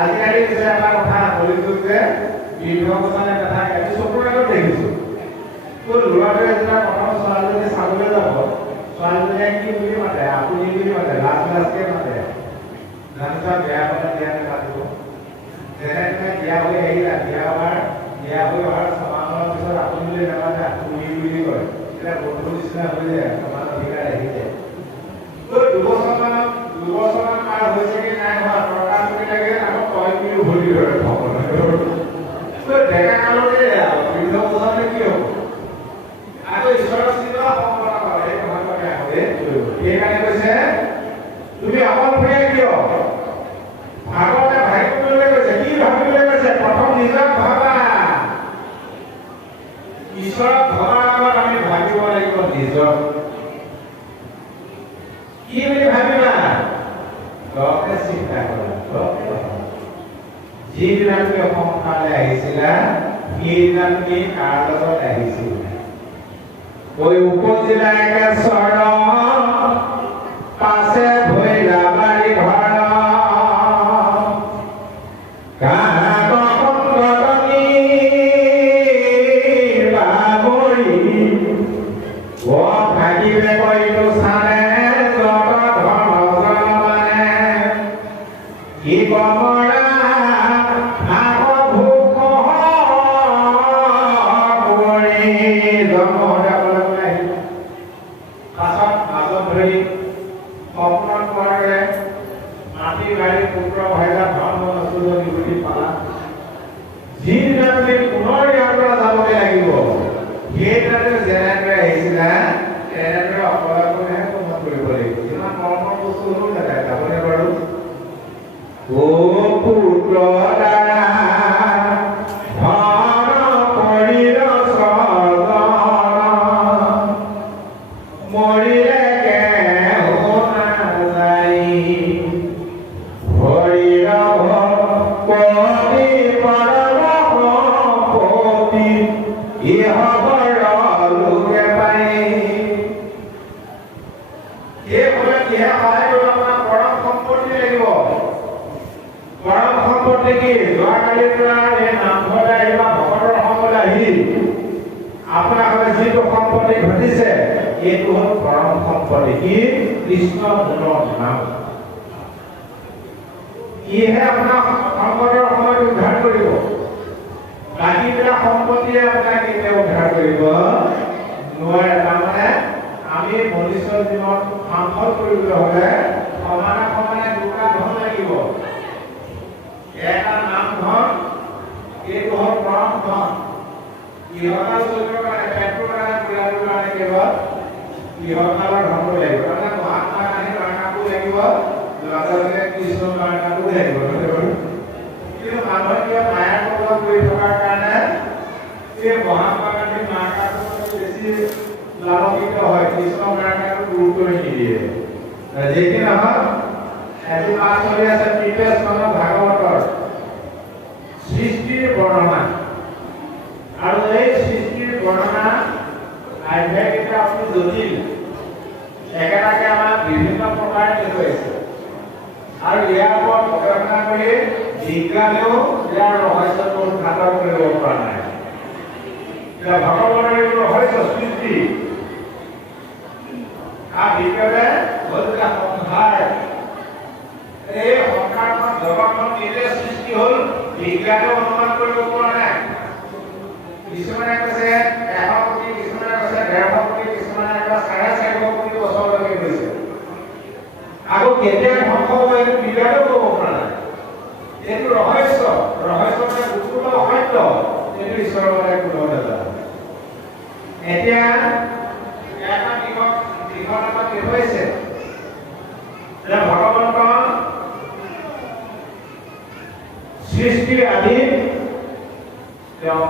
আজিকালি যে এটা কথা বলিছো যে বিধৱসানে কথা কাটি চকুৰে দেখিছো তো ল'ৰাটোৱে যেতিয়া প্ৰথম ছোৱালীজনী চাবলৈ যাব ছোৱালীজনীয়ে কি বুলি মাতে আপুনি বুলি মাতে লাজকে মাতে জানিছা বেয়া কথা দিয়া নাথাকিব যেনে বিয়া হৈ আহিলা বিয়া হৈ অহাৰ ছমাহৰ পিছত আপুনি বুলি নামাতে আপুনি বুলি কয় এতিয়া বন্ধু নিচিনা হৈ যায় সমান অধিকাৰ আহি যায় তো দুবছৰমান পাৰ হৈছে কি নাই হোৱা টকা চলি লাগে আকৌ কয় বুলি ভৰি ধৰে তো ডেকা কালতে বিধৱসানে কি হ'ব আকৌ ঈশ্বৰৰ চিন্তা সম্পূৰ্ণ কৰে এই কথাটোকে আহে সেইকাৰণে কৈছে তুমি অকল প্ৰিয় কিয় ভাগৱতে ভাবিবলৈ কৈছে কি ভাবিবলৈ কৈছে প্ৰথম নিজক ভাবা ঈশ্বৰক ভবাৰ আগত আমি ভাবিব লাগিব নিজক কি বুলি ভাবিবা লোকে চিন্তা কৰা যিদিনা তুমি অসমলৈ আহিছিলা সেইদিনা তুমি কাৰ লগত আহিছিলা ওই উপজিলা একে চৰণ পাছে ভৈলা বাৰী ঘৰ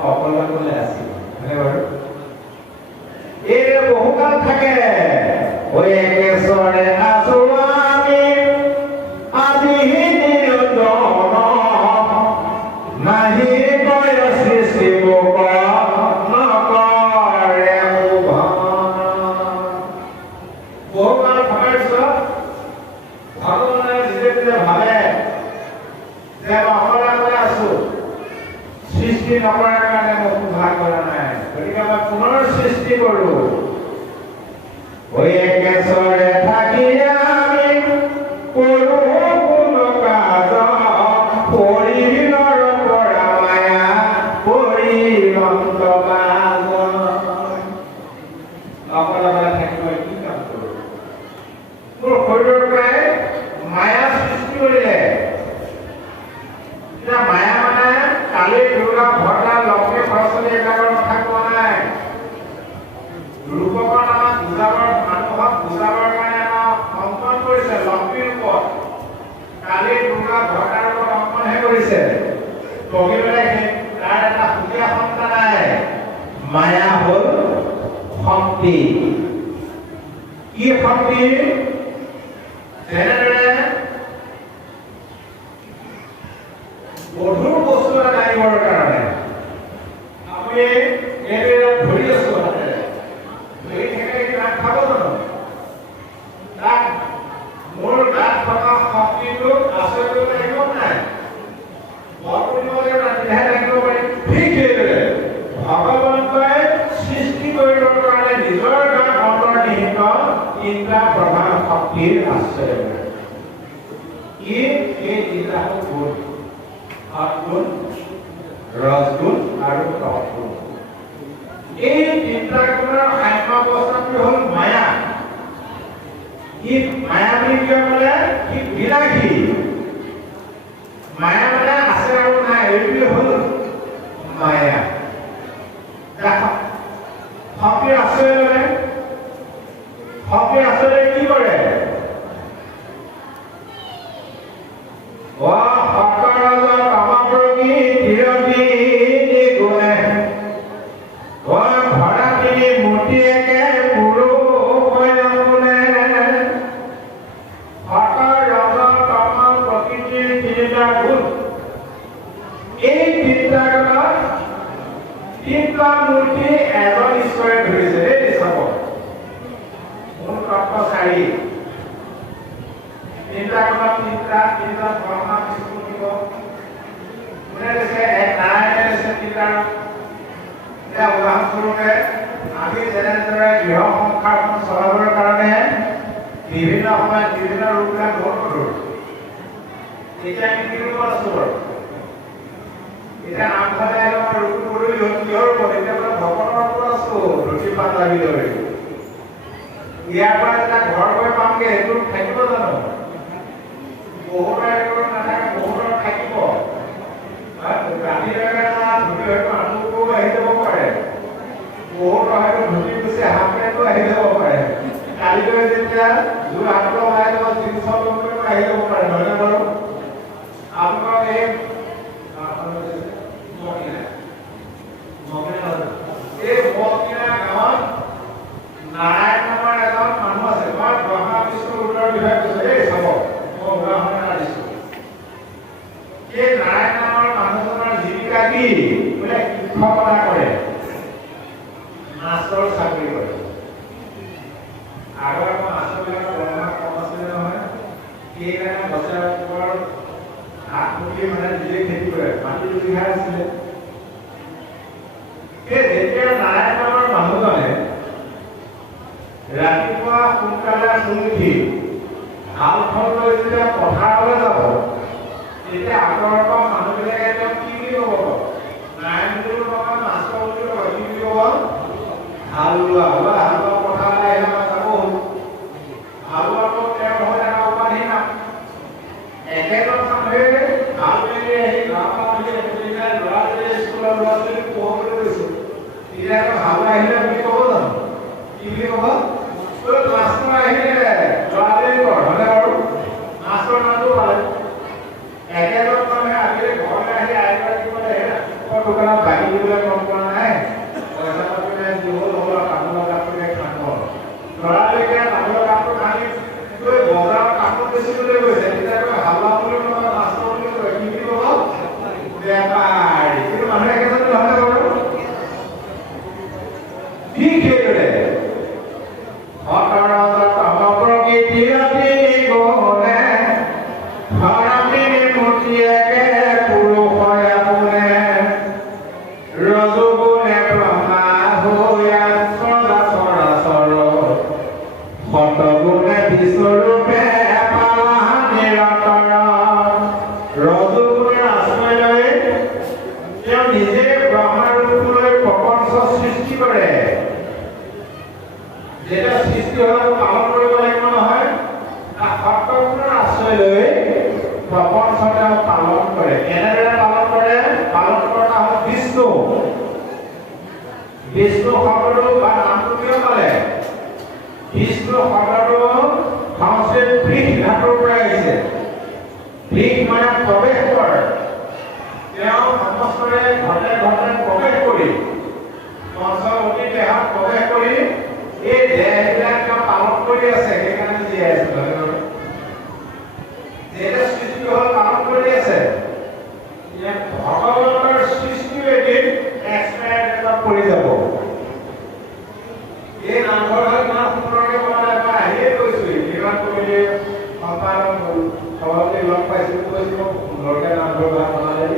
সকলোৱে আছিল হয়নে বাৰু এই বহুকাল থাকে ঐ একেশ্বৰে আছো আমি আজি নিৰঞ্জন নাহি কয় সৃষ্টি মোক নকৰে বহুকাল থকাৰ পিছত ভগৱানে নিজে নিজে ভাবে যে অকলে অকলে আছো সৃষ্টি নকৰাৰ কাৰণে মই সুভা কৰা নাই গতিকে মই পুনৰ সৃষ্টি কৰো ঐ একেশ্বৰে থাকি আমি কৰো কোনো কাজ পৰিণৰ পৰা মায়া পৰিণত বাজ অকলে অকলে থাকি মই কি কাম কৰো মোৰ শৰীৰৰ পৰাই মায়া সৃষ্টি কৰিলে এতিয়া মায়া মানে কালি দুৰ্গা ভৰ্তা লক্ষ্মী সৰস্বতী এইবিলাকৰ কথা কোৱা নাই ৰূপকৰ নামত বুজাবৰ মানুহক বুজাবৰ কাৰণে অংকন কৰিছে লক্ষ্মীৰ ৰূপত কালি দুৰ্গা ভৰ্তাৰ ৰূপত অংকনহে কৰিছে কবি পেলাই তাৰ এটা সুকীয়া সত্তা নাই মায়া হ'ল শক্তি কি শক্তি যেনেদৰে গধুৰ বস্তু এটা দাঙিবৰ কাৰণে আপুনি এইটো ধৰি আছো হাতেৰে ধৰি থাকে তাক খাব জানো তাক মোৰ গাত থকা শক্তিটো আচৰিত লাগিব নাই বৰপূৰ্ণলৈ ৰান্ধিহে লাগিব পাৰি ঠিক সেইদৰে ভগৱন্তই সৃষ্টি কৰিবৰ কাৰণে নিজৰ গাত অন্তৰ্নিহিত তিনিটা প্ৰধান শক্তিৰ আশ্ৰয় ই এই তিনিটা হ'ল গুণ সৎগুণ ৰজগুণ আৰু তপগুণ এই তিনিটা গুণৰ সাম্য অৱস্থাটো হ'ল মায়া ই মায়া বুলি কিয় ক'লে ই বিলাসী মায়া মানে আছে আৰু নাই এইটোৱে হ'ল মায়া শক্তি আছে শক্তি আছে কি কৰে তিনিটা মূৰ্তি এজন ঈশ্বৰে ধৰিছে দেই চাব মূল তত্ত্ব চাৰি তিনিটা কথা তিনিটা ব্ৰহ্মা বিষ্ণু শিৱ কোনে দিছে এক নাৰায়ণে দিছে তিনিটা এতিয়া উদাহৰণস্বৰূপে আমি যেনেদৰে গৃহ সংসাৰখন চলাবৰ কাৰণে বিভিন্ন সময়ত বিভিন্ন ৰূপবিলাক গ্ৰহণ কৰোঁ এতিয়া আমি কি ৰূপত আছো বাৰু এতিয়া নামঘৰলৈ আহিলে মই ৰূপটো কৰিলোঁ কিহৰ ওপৰত এতিয়া মানে ভগৱানৰ ওপৰত আছো ধুতি পাত লাগি লৈ ইয়াৰ পৰা যেতিয়া ঘৰ গৈ পামগে সেইটো থাকিব জানো বহুতৰ নাথাকে বহুতৰ থাকিব ৰাতিলৈকে ধুতি হয়তো আঁঠুকো আহি যাব পাৰে বহুতৰ হয়তো ধুতি গুচি হাফ পেণ্টো আহি যাব পাৰে কালিলৈ যেতিয়া যোৰহাটৰ ওলাই যাব জিন্স আহি যাব পাৰে নহয়নে বাৰু আপোনালোকৰ এই নাৰায়ণ নামৰ এজন মানুহ আছে মই ব্ৰহ্মা বিষ্ণুৰ উত্তৰ বিষয়ে কৈছো দেই চাব মই উদাহৰণ এটা দিছো সেই নাৰায়ণ নামৰ মানুহজনৰ জীৱিকা কি বোলে শিক্ষকতা কৰে মাষ্টৰ চাকৰি কৰে আগৰ মাষ্টৰবিলাকৰ দৰমহা কম আছিলে নহয় সেইকাৰণে বছৰৰ হাত মুঠি মানে নিজে খেতি কৰে মাটি দুবিঘা আছিলে যেতিয়া নাৰায়ণ নামৰ মানুহজনে ৰাতিপুৱা সোনকালে শুই উঠি হালখন লৈ যেতিয়া পথাৰলৈ যাব তেতিয়া আঁতৰৰ পৰা মানুহবিলাকে তেওঁ কি বুলি ক'ব নাৰায়ণ বুলি ক'ব মাষ্টৰ বুলি ক'ব কি বুলি ক'ব হালোৱা হালোৱা পথাৰলৈ আহিলে মই যাব হালোৱাটো তেওঁ নহয় এটা উপাধি নাম একেজন মানুহে হাল মেলি আহি গাঁৱৰ ল'ৰা ছোৱালী স্কুলৰ ল'ৰা ছোৱালী পঢ়িবলৈ গৈছো তেতিয়া হালোৱা আহিলে বুলি ক'ব জানো কি বুলি ক'ব মাষ্টৰ আহিলে ল'ৰাটোৱে কৰ হয়নে বাৰু মাষ্টৰ নামটো পালে একেজন মানুহে আহিলে ঘৰলৈ আহি আইগৰাকী ক'লে দোকানত বাকী বুলিবলৈ মন কৰা নাই পইচা পাতি নাই যিহল হ'ল আৰু তামোলৰ কাপটোকে খাব ল'ৰালৈকে তামোলৰ কাপটো খালি গৈ বজাৰত কাপোৰ বেচিবলৈ গৈছে তেতিয়া গৈ হালোৱা বুলি কয় মাছৰ বুলি কয় কি বুলি ক'ব বেপাৰী কিন্তু মানুহে একেজনে নহয় বাৰু ঠিক সেইদৰে বিষ্ণু শব্দটো বা নামটো কিয় পালে বিষ্ণু শব্দটো সংস্কৃত বৃষ ধাতুৰ পৰা আহিছে বৃষ মানে প্ৰৱেশ কৰ তেওঁ সমস্তৰে ঘৰতে ঘৰতে প্ৰৱেশ কৰি মঞ্চৱতী দেহত প্ৰৱেশ কৰি এই দেহবিলাক তেওঁ পালন কৰি আছে সেইকাৰণে জীয়াই আছে যেটা সৃষ্টি হ'ল পালন কৰি আছে ভগৱানৰ সৃষ্টি এদিন এক্সপায়াৰ ডেটত পৰি যাব এই নামঘৰ ইমান সুন্দৰকৈ বনালে মই আহিয়ে কৈছোঁ নিৰ্মাণ কৰিলে সম্পাদক সভাপতি লগ পাইছিলোঁ কৈছোঁ সুন্দৰকৈ নামঘৰ বনালে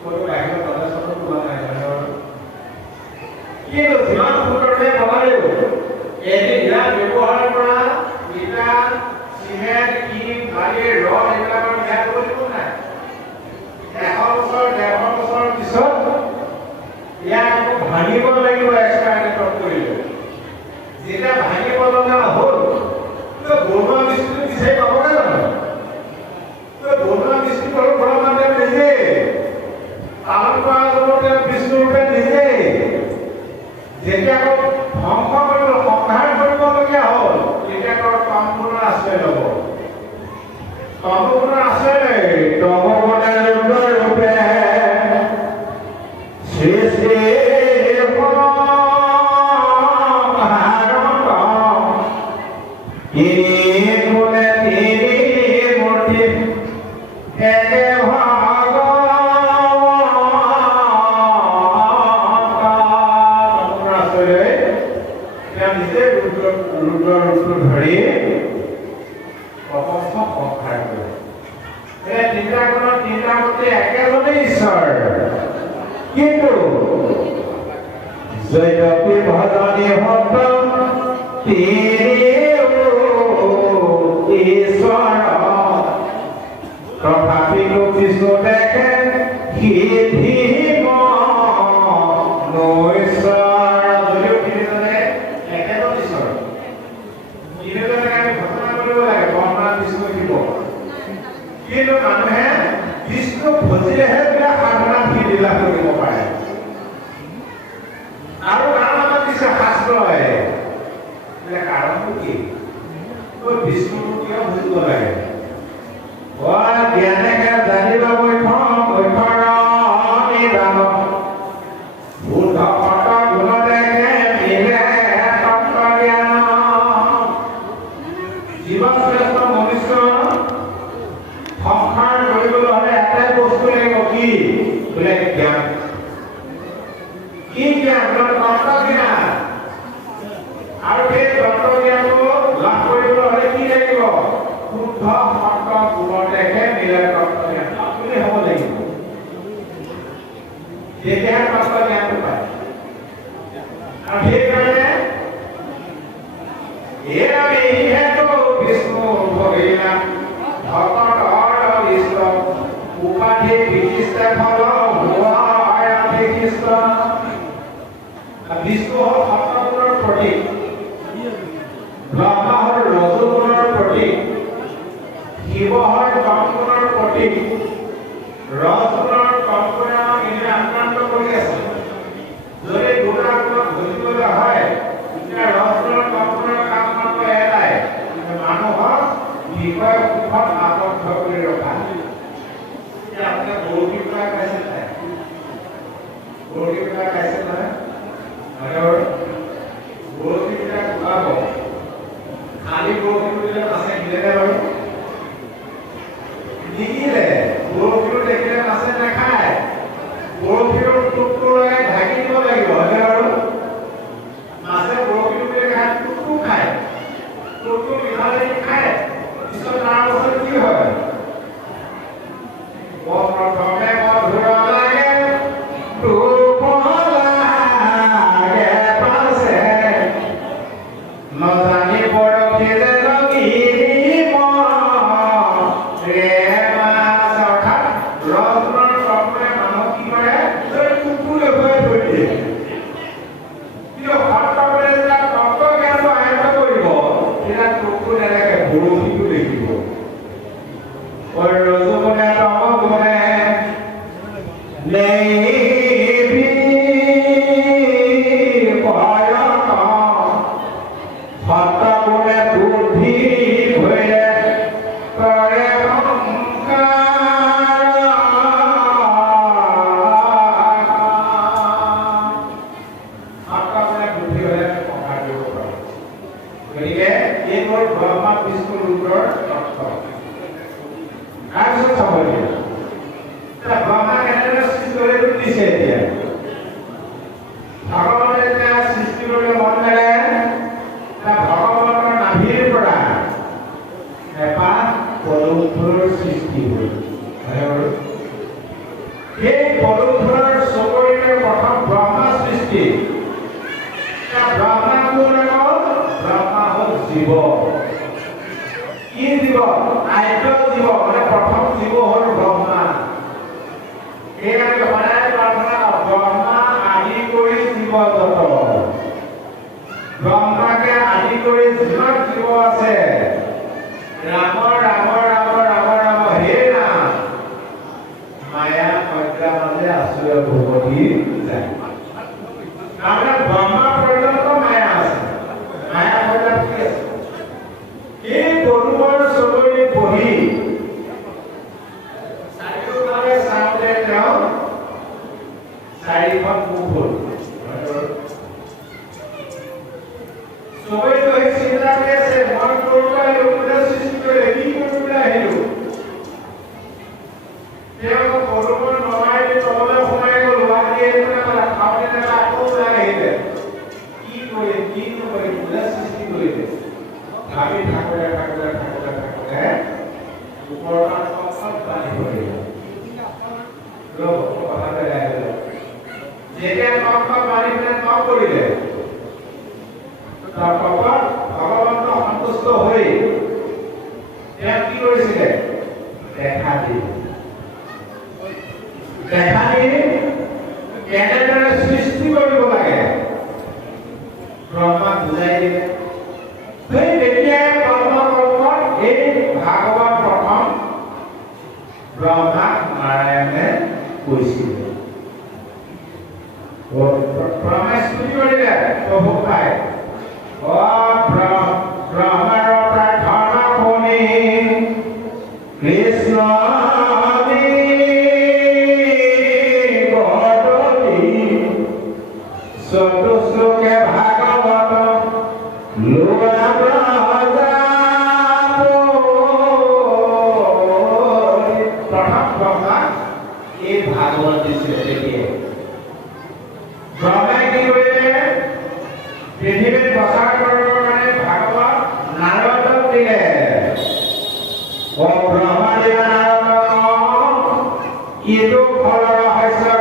কোনো বাহিৰত যথেষ্ট তোলা নাই কিন্তু যিমান সুন্দৰকৈ বনালেও এদিন ইয়াত ব্যৱহাৰ কৰা ইটা চিমেণ্ট ইট বালি ৰড এইবিলাকৰ ম্যাদ কৰিব নাই 100 বছৰ 150 বছৰ পিছত ইয়াক ভাঙিব লাগিব এক্সপায়াৰ কৰিলে যেতিয়া ভাঙিব লগা হ'ল বনোৱা মিস্ত্ৰী বিচাৰি পাবগৈ জানো বনোৱা মিস্ত্ৰী ঘৰৰ মানে নিজে পালন কৰা জনতে বিষ্ণুৰূপে নিজে যেতিয়া আকৌ ধ্বংস কৰিব সংহাৰ কৰিবলগীয়া হ'ল তেতিয়া সম্পূৰ্ণ আশ্ৰয় ল'ব সম্পূৰ্ণ আশ্ৰয় ৰূপে শ্ৰী শ্ৰী কিন্তু জয়পি ভজনী হত ঈশ্বৰ তথাপিতো বিষ্ণু দেখে সিদ্ধিম নৈশ্বৰ যদিও তিনিজনে একেজন ঈশ্বৰ তিনিজনে আমি ঘটনা কৰিব লাগে বৰ্ণনা বিষ্ণু দিব কিন্তু মানুহে বিষ্ণু ভজিলেহে বিলাক সাধনা সিদ্ধি লাভ কৰিব পাৰে আৰু কাৰণ আমাক দিছে শাস্ত্ৰই কাৰণটো কি বিষ্ণুটো কিয় বুজিব লাগে জ্ঞানে জানিব জীৱন শ্ৰেষ্ঠ মনুষ্য সংসাৰ কৰিবলৈ হ'লে এটাই বস্তু লাগিব কি বোলে জ্ঞান কি জ্ঞান তত্ত্বজ্ঞান আৰু সেই তত্ত্বজ্ঞানটো লাভ কৰিবলৈ হ'লে কি লাগিব শুদ্ধ সত্য গুণতেহে মিলে তত্ত্বজ্ঞান আপুনি হ'ব লাগিব তেতিয়াহে তত্ত্বজ্ঞানটো পায় আৰু সেইকাৰণে বিষ্ণু ভগিলা ভকত উপাধি বিশিষ্ট ফল বিশিষ্ট বিষ্ণু হ'ল সপ্তগুণৰ প্ৰতীক ব্ৰহ্মা হ'ল ৰজোগুণৰ প্ৰতীক শিৱ হ'ল তমগুণৰ প্ৰতীক ৰজগুণৰ তমগুণে নিজে আক্ৰান্ত কৰি আছে যদি দুটা গুণক বুজিবলৈ হয় তেতিয়া ৰজগুণৰ তমগুণৰ কাম মাত্ৰ এটাই মানুহক বিষয় সুখত আবদ্ধ কৰি ৰখা কিবা খাইছে নহয় আৰু বৰশী কিটা খোৱাব খালি বৰশী দিলে মাছে দিলে বাৰু নিদিলে বৰশীটো দেখিলে মাছে নাখায় বৰশীৰ টোপটো লগাই ঢাকি দিব লাগিব হয়নে বাৰু মাছে বৰশীটো দিলে খায় টোপটো খায় টোপটো মিঠালে খায় পিছত তাৰ পাছত কি হয় প্ৰথমে মধুৰ লাগে টোপ লাগে পাছে নজানি বৰশী যে লগিব ৰে মাছ অৰ্থাৎ ৰত্নৰ প্ৰথমে মানুহ কি কৰে টোপটো লৈ থৈ দিয়ে কিন্তু সত্ৰবোৰে যেতিয়া তত্ত্ব জ্ঞানটো আয়ত্ত কৰিব তেতিয়া টোপটো নেদেখে বৰশীটো দেখিব ৰজুগুণে তমগুণে নেবি পয়ত সত্ৰগুণে বুদ্ধি ভৈৰে তৰে গতিকে এই হ'ল ব্ৰহ্মা বিষ্ণু ৰুদ্ৰৰ তত্ত্ব তাৰপিছত চাব দিয়া ব্ৰহ্মা কেনেদৰে সৃষ্টি কৰি দিছে এতিয়া ভগৱানে যেতিয়া সৃষ্টি কৰিবলৈ মন মেলে ভগৱানৰ নাভিৰ পৰা এপাহ পদুমফুলৰ সৃষ্টি হ'ল সেই পদুমফুলৰ চকৰিৰে প্ৰথম ব্ৰহ্মা সৃষ্টি ব্ৰহ্মা কোন আকৌ ব্ৰহ্মা হ'ল জীৱ কি জীৱ আদ্য জীৱ মানে প্ৰথম জীৱ হ'ল ব্ৰহ্মা সেইকাৰণে সদায় প্ৰাৰ্থনা ব্ৰহ্মা আদি কৰি জীৱ যত ব্ৰহ্মাকে আদি কৰি যিমান জীৱ আছে ৰাম ৰাম ৰাম ৰাম ৰাম হে ৰাম মায়া মধ্যা মাজে আশ্ৰয় ভগৱতী যায় তাৰমানে ব্ৰহ্মা পৰ্যন্ত মায়া আছে মায়া মধ্যা কি আছে এই পদুমৰ চকৰিত বহি চাৰিওফালে চাওঁতে তেওঁ চাৰিখন মুখ হ'ল চকৰিত বহি চিন্তা কৰি আছে মই কৰোঁতা লোকৰে সৃষ্টি কৰিলে কি কৰিবলৈ আহিলোঁ তেওঁ পদুমৰ নমাই দি তললৈ সোমাই গ'ল লাগি খাওঁতে আকৌ ওলাই আহিলে কি কৰিলে কি নকৰিলে কোনে সৃষ্টি কৰিলে ভাবি থাকোঁতে ওপৰৰ পৰা পানী পৰিলে কথাটো আহিল যেতিয়া পানী কৰিলে তাৰ পাছত ভগৱন্ত সন্তুষ্ট হৈ তেওঁ কি কৰিছিলে দেখা দি কেনেদৰে সৃষ্টি কৰিব লাগে ব্ৰহ্মাক বুজাই দিলে সেই তেতিয়াই ব্ৰহ্মকল্পত এই ভাগৱত প্ৰথম ব্ৰহ্মাক নাৰায়ণে কৈছিল ব্ৰহ্মাই স্তুতি কৰিলে প্ৰভু পাই ব্ৰহ্মাৰ প্ৰাৰ্থনা শুনি কৃষ্ণ চতুশ্লোকে ভাগৱত প্ৰথম ব্ৰহ্মা এই ভাগৱত দিছিলে তেতিয়া ব্ৰহ্মাই কি কৰিলে পৃথিৱীত প্ৰচাৰ কৰিবৰ কাৰণে ভাগৱত নাৰদক দিলে ব্ৰহ্মা দিলে নাৰদক এইটো ফলৰ ৰহস্য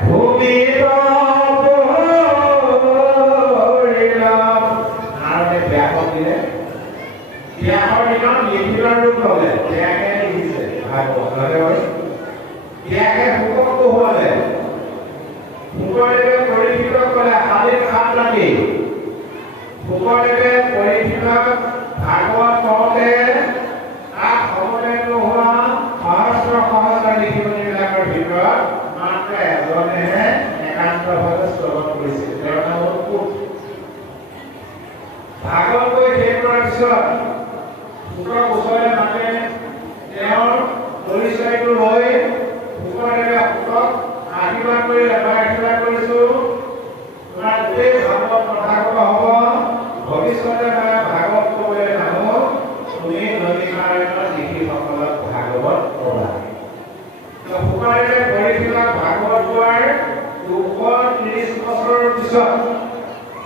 ভূমি পিছত পুত্ৰক ওচৰলৈ মাতে তেওঁৰ পৰিচয়টো লৈ পুত্ৰদেৱে পুত্ৰক আশীৰ্বাদ কৰি এবাৰ আশীৰ্বাদ কৰিছো তোমাৰ গোটেই ভাগৱত কথা কোৱা হ'ব ভৱিষ্যতে মই ভাগৱত ক'বলৈ নাহো তুমি নদীনাৰায়ণৰ ঋষিসকলক ভাগৱত ক'বা পুত্ৰদেৱে পৰীক্ষিতক ভাগৱত কোৱাৰ 230 বছৰৰ পিছত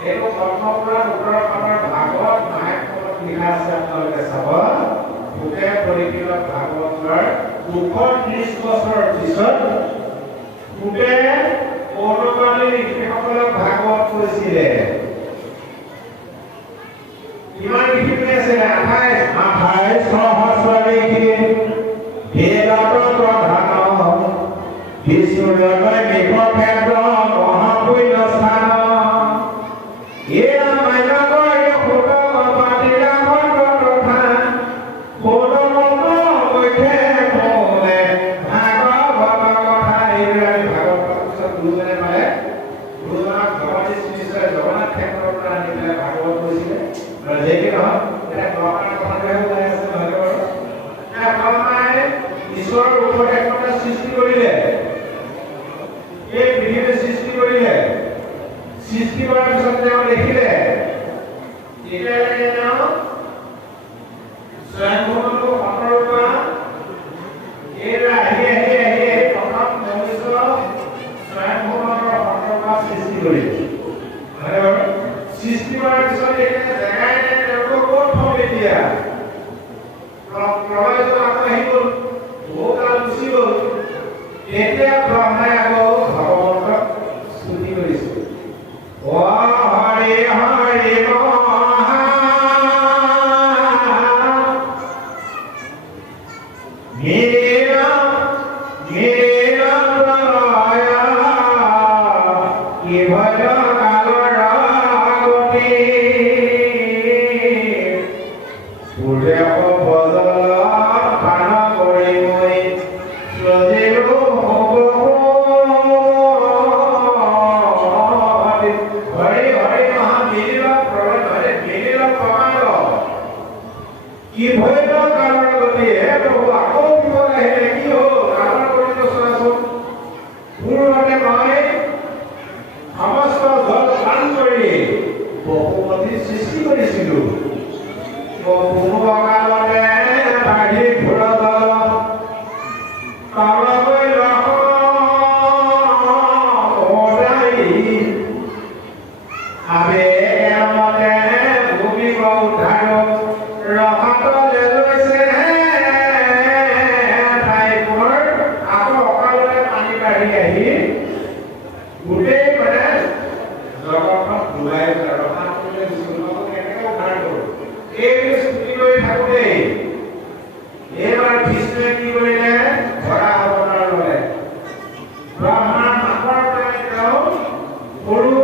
এইটো কৰ্মপুৰাণ উত্তৰখণ্ডৰ ভাগৱত মাহাত্ম্যত লিখা আছে আপোনালোকে চাব ভূতে পৰীক্ষিতক ভাগৱত কোৱাৰ 230 বছৰৰ পিছত ভূতে পৌৰকালী ঋষিসকলক ভাগৱত কৈছিলে কিমান ঋষি আছিলে 28 সহস্ৰ ঋষি বেদত প্ৰধান বিষ্ণুৰ মেঘক্ষেত্ৰ মহাপুণ্য স্থান সৃষ্টি কৰাৰ পিছত তেওঁ দেখিলে এতিয়ালৈকে তেওঁ স্বয়ংভূমটো সতৰূপা আহি প্ৰথম মনুষ্য স্বয়ংভূমৰ সতৰূপা সৃষ্টি কৰিলে সৃষ্টি কৰাৰ পিছত এতিয়া জেগাই তেওঁলোকক ক'ত থ'ব এতিয়া প্ৰলয় আকৌ আহি গ'ল বহুকাল গুচি গ'ল এতিয়া ব্ৰহ্মাই আকৌ ভগৱন্তক স্তুতি কৰিছে Hare Hare Maha Mera Mera Pralaya Kibhaya Kalaragati Purya Bhadala Kana Kori Moi Shradero কি ভয়ত কালৰ গতি হে প্ৰভু আকৌ বিপদ আহিলে কি হ'ল কালৰ গতি চলাচোন পূৰ্বতে মই সমস্ত জল পান কৰি বহুমতি সৃষ্টি কৰিছিলোঁ পূৰ্বকালতে বাঢ়ি ঘূৰত তললৈ আবে মতে ভূমি উদ্ধাৰ ৰহাতলে লৈছে ঠাইবোৰ আকৌ অকালতে পানী বাঢ়ি আহি গোটেই মানে জগতখন ডুবাই ৰহাতলে বিষ্ণুক কেনেকৈ উদ্ধাৰ কৰোঁ এইবোৰ স্তুতি কৰি থাকোঁতেই এইবাৰ বিষ্ণুৱে কি কৰিলে ধৰা অৱতাৰ ল'লে ব্ৰহ্মাৰ নাকৰ পৰা তেওঁ সৰু